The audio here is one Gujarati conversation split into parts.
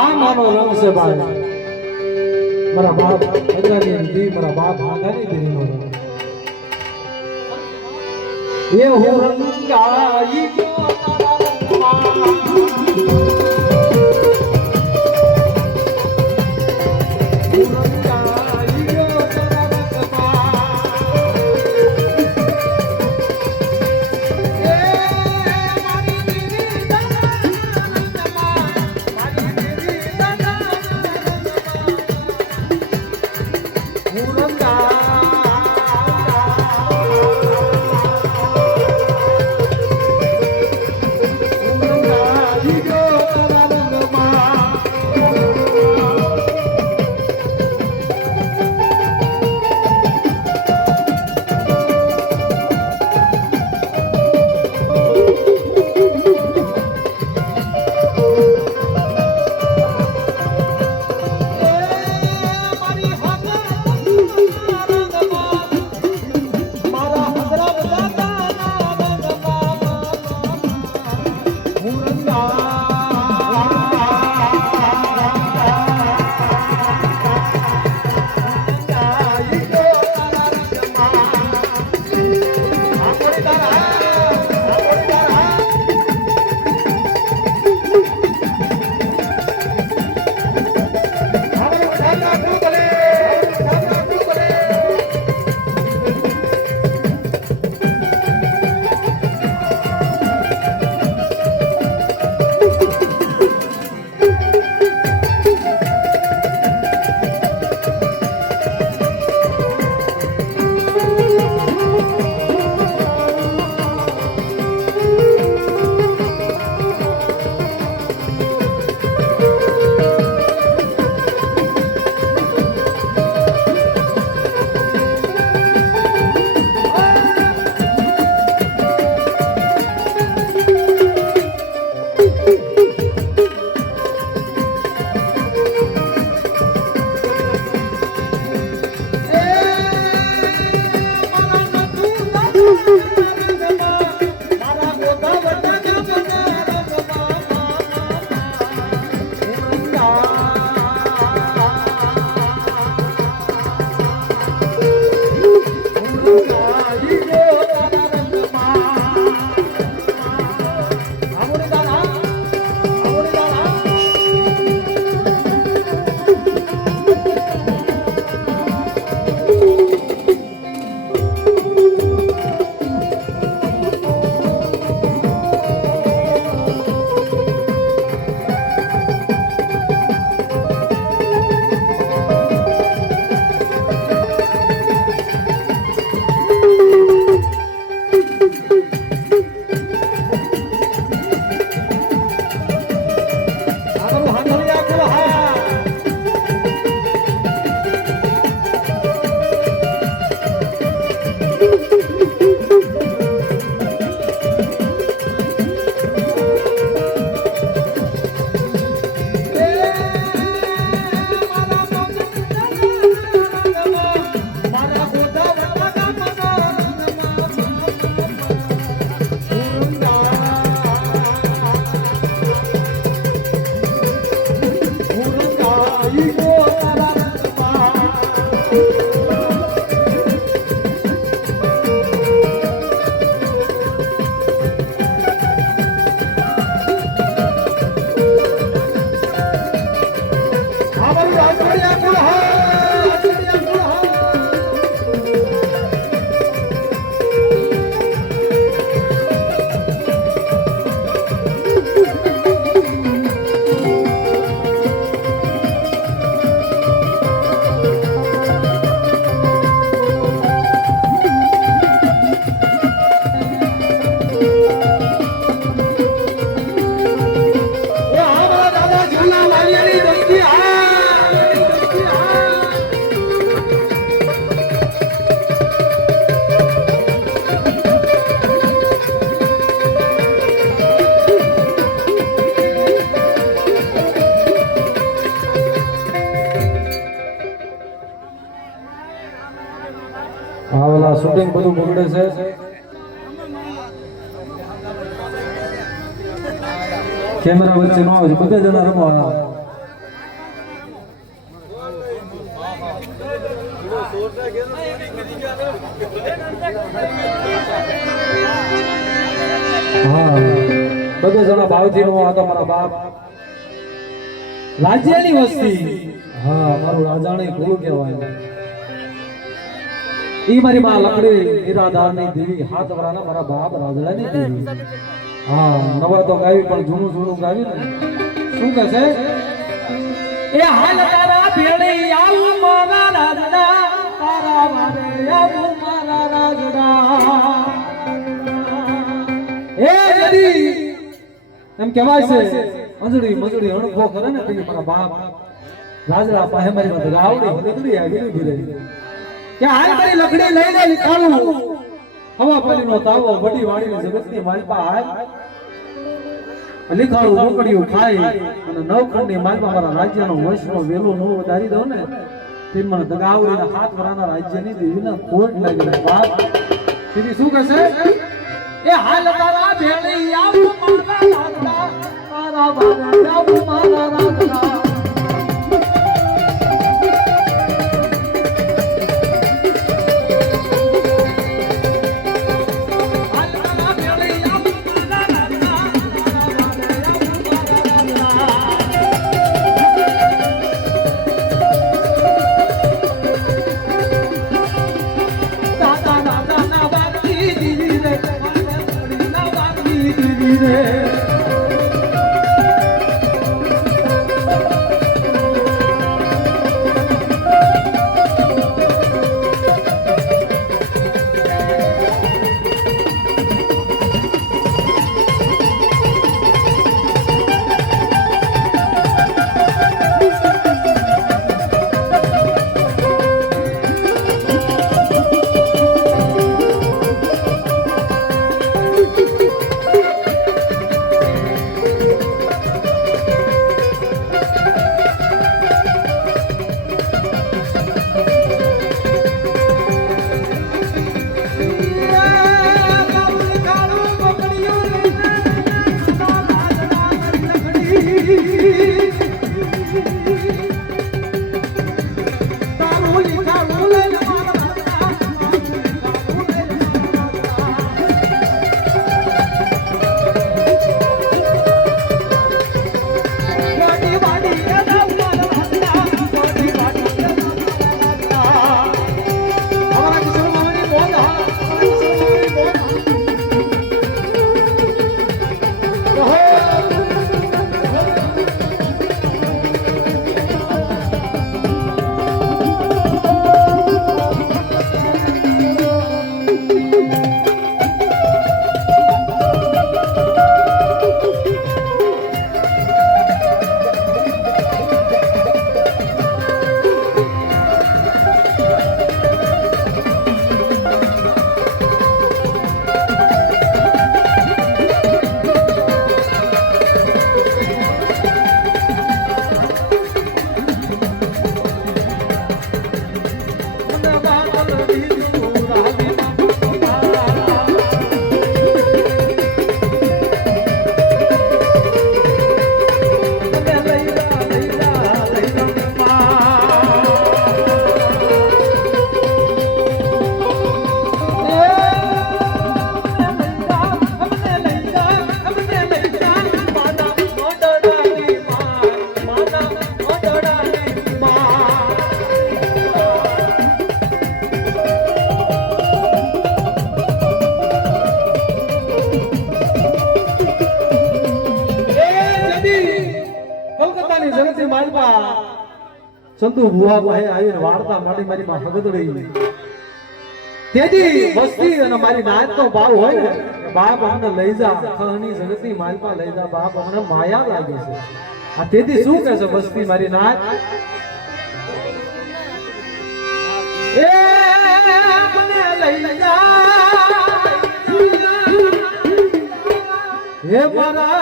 આનો રંગ છે ભાઈ મારા બાપ અજાની દી મારા બાપ આગાની દેનો રંગ એ હું રંગાઈ ગયો તારા શૂટિંગ બધું બગડે છે કેમેરા વચ્ચે નો આવજો, બધા જણા રમવા. હા, બધા જણા ભાવથી નો આ તો મારા બાપ રાજ્યની વસ્તી. હા, મારું રાજાણી કુળ કહેવાય. ઈ મારી માં લકડી ઈરાદારની દેવી, હાથ વરાના મારા બાપ રાજડાની દેવી. હા, નવા તો ગાવી પણ જૂનું જૂનું ગાવ્યું ને. શું કહે છે? એ હાલ તારા ભેળી આવું મારા રાજડા, તારા મારે આવું મારા રાજડા. એ જડી એમ કહેવાય છે, મંજડી મંજડી અણખો કરે ને પેલી મારા બાપ રાજડા પાસે મારી માં ગાવડી નીકળી આવી ધીરે કે હાલ મારી લકડી લઈને નીકાળું. હવા પરીનો તાવો બડી વાળીને જગતની માલપા હાલ લીખાડું રોકડીયું ખાય અને નવખંડની માલપા મારા રાજ્યનો વંશનો વેલો નો વધારી દઉં ને તે મને દગાવડીના હાથ વરાના રાજ્યની દેવીના ખોટ લાગી. બાપ તેની શું કહેશે? એ હાલ તારા ભેળી આવું મારા રાજડા, તારા બારા આવું મારા રાજડા. સંતુ ભુવા પાસે આવીને વાર્તા માંડી મારી માં હગદડી તેથી મસ્તી અને મારી નાચ નો ભાવ હોય ને બાપ અમને લઈ જા ખની જગતની માલપા લઈ જા બાપ અમને માયા લાગે છે આ તેથી શું કહે છે મસ્તી મારી નાચ એ મને લઈ જા હે મારા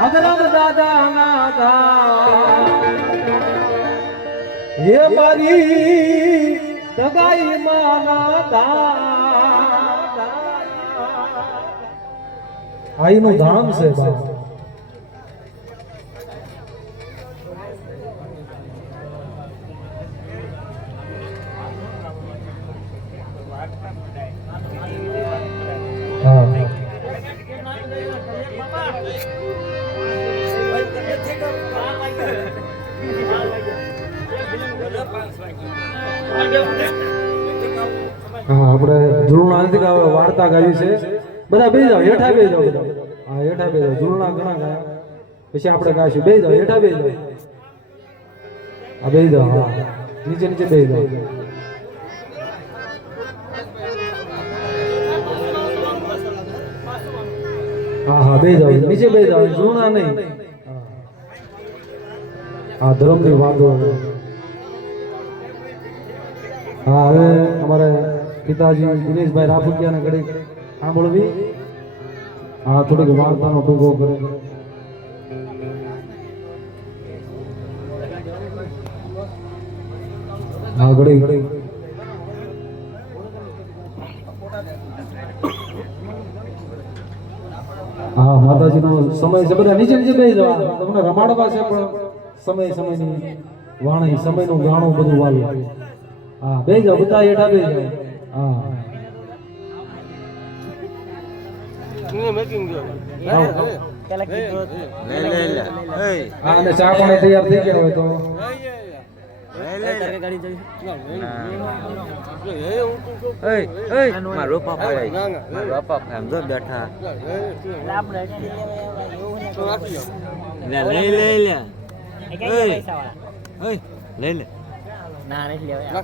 હદરંગ દાદા નાદા હે મારી સગાઈ માના દા આઈનું ધામ છે બા. હા હા આપણે ધૂળના અંતિક વાર્તા ગાવી છે. બધા બેસી જાઓ, હેઠા બેસી જાઓ બધા. હા હેઠા બેસી જાઓ. ધૂળના ઘણા ગાયા પછી આપણે ગાઈશું. બેસી જાઓ, હેઠા બેસી જાઓ. હા બેસી જાઓ. હા નીચે નીચે બેસી જાઓ. હા હા બેસી જાઓ, નીચે બેસી જાઓ, ધૂળના નહીં. હા ધર્મની વાતો. હા હવે અમારે પિતાજી દિનેશભાઈ રાફુકિયાને ઘડીક સાંભળવી. હા થોડીક વાર્તાનો ટૂંકો કરે. હા ઘડીક હા માતાજીનો સમય છે. બધા નીચે નીચે બેસી જાઓ. તમને રમાડવા છે પણ સમયની વાણી, સમયનું ગાણું બધું વાલું. હા બેસી જાઓ બધા, હેઠા બેસી જાઓ. હા હા અને ચા પાણી તૈયાર થઈ ગયા હોય તો મારો પપ્પા એમ તો બેઠા લઈ લે લઈ લે ના નથી લેવા.